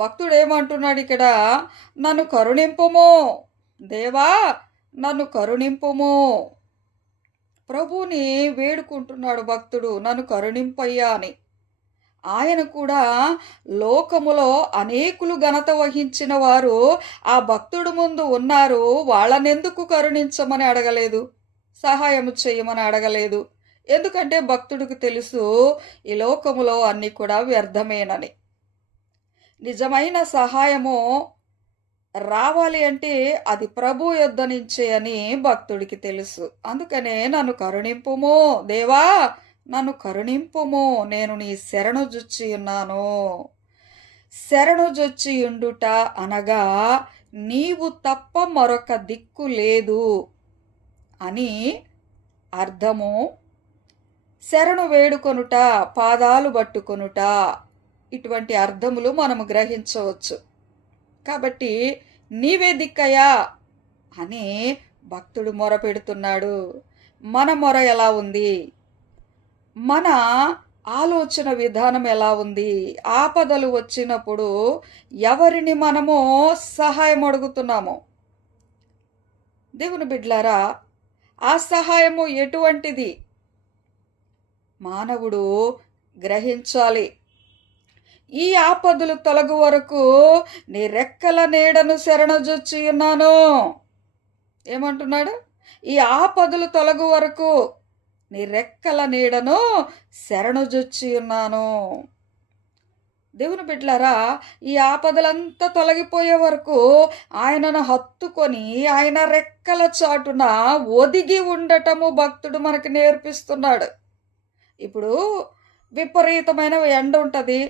భక్తుడు ఏమంటున్నాడు ఇక్కడ నన్ను కరుణింపుము. దేవా నన్ను కరుణింపుము. ప్రభుని వేడుకుంటున్నాడు భక్తుడు నన్ను కరుణింపయ్యా అని. ఆయన కూడా లోకములో అనేకులు ఘనత వహించిన వారు ఆ భక్తుడు ముందు ఉన్నారు వాళ్ళనెందుకు కరుణించమని అడగలేదు? సహాయము చేయమని అడగలేదు. ఎందుకంటే భక్తుడికి తెలుసు ఈ లోకములో అన్నీ కూడా వ్యర్థమేనని. నిజమైన సహాయము రావాలి అంటే అది ప్రభు యొద్ద నుంచే అని భక్తుడికి తెలుసు. అందుకనే నన్ను కరుణింపుము. దేవా నన్ను కరుణింపుము. నేను నీ శరణు జొచ్చి ఉన్నాను. శరణు జొచ్చి ఉండుట అనగా నీవు తప్ప మరొక దిక్కు లేదు అని అర్థము. శరణు వేడుకొనుట పాదాలు పట్టుకొనుట ఇటువంటి అర్థములు మనము గ్రహించవచ్చు. కాబట్టి నీవే దిక్కయ్యా అని భక్తుడు మొర పెడుతున్నాడు. మన మొర ఎలా ఉంది? మన ఆలోచన విధానం ఎలా ఉంది? ఆపదలు వచ్చినప్పుడు ఎవరిని మనము సహాయం అడుగుతున్నాము? దేవుని బిడ్లారా ఆ సహాయము ఎటువంటిది? మానవుడు గ్రహించాలి. ఈ ఆపదలు తొలగు వరకు నీ రెక్కల నీడను శరణజొచ్చి ఉన్నాను. ఏమంటున్నాడు? ఈ ఆపదలు తొలగు వరకు నీ రెక్కల నీడను శరణుజొచ్చి ఉన్నాను. దేవుని బిడ్డలారా ఈ ఆపదలంతా తొలగిపోయే వరకు ఆయనను హత్తుకొని ఆయన రెక్కల చాటున ఒదిగి ఉండటము భక్తుడు మనకి నేర్పిస్తున్నాడు. ఇప్పుడు విపరీతమైన ఎండ ఉంటుంది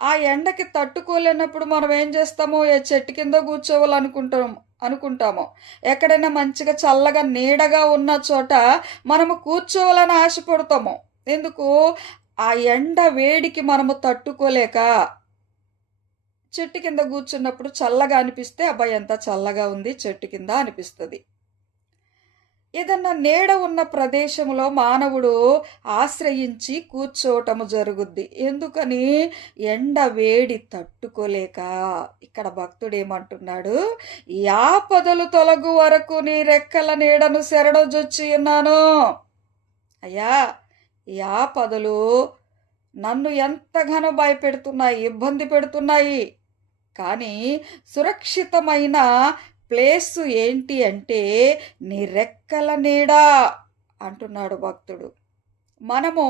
ఆ ఎండకి తట్టుకోలేనప్పుడు మనం ఏం చేస్తామో ఏ చెట్టు కింద కూర్చోవాలనుకుంటాం అనుకుంటాము. ఎక్కడైనా మంచిగా చల్లగా నీడగా ఉన్న చోట మనము కూర్చోవాలని ఆశపడతాము. ఎందుకు? ఆ ఎండ వేడికి మనము తట్టుకోలేక చెట్టు కింద కూర్చున్నప్పుడు చల్లగా అనిపిస్తే అబ్బాయి ఎంత చల్లగా ఉంది చెట్టు కింద అనిపిస్తుంది. ఏదన్నా నీడ ఉన్న ప్రదేశంలో మానవుడు ఆశ్రయించి కూర్చోవటము జరుగుద్ది. ఎందుకని? ఎండ వేడి తట్టుకోలేక. ఇక్కడ భక్తుడు ఏమంటున్నాడు? యాపదలు తొలగు వరకు నీ రెక్కల నీడను శరణొజొచ్చి ఉన్నాను. అయ్యా యాపదలు నన్ను ఎంతగానో భయపెడుతున్నాయి ఇబ్బంది పెడుతున్నాయి. కానీ సురక్షితమైన ప్లేస్ ఏంటి అంటే నీ రెక్కల నీడ అంటున్నాడు భక్తుడు. మనము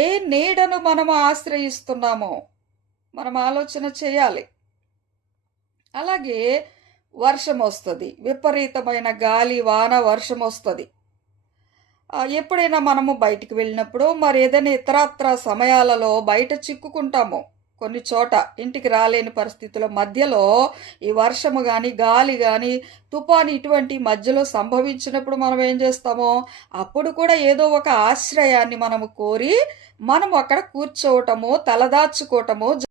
ఏ నీడను మనము ఆశ్రయిస్తున్నామో మనం ఆలోచన చేయాలి. అలాగే వర్షం వస్తుంది విపరీతమైన గాలి వాన వర్షం వస్తుంది. ఎప్పుడైనా మనము బయటికి వెళ్ళినప్పుడు మరి ఏదైనా ఇతరత్ర సమయాలలో బయట చిక్కుకుంటాము. కొన్ని చోట ఇంటికి రాలేని పరిస్థితుల మధ్యలో ఈ వర్షము కానీ గాలి కానీ తుఫాను ఇటువంటి మధ్యలో సంభవించినప్పుడు మనం ఏం చేస్తామో? అప్పుడు కూడా ఏదో ఒక ఆశ్రయాన్ని మనము కోరి మనం అక్కడ కూర్చోవటము తలదాచుకోవటము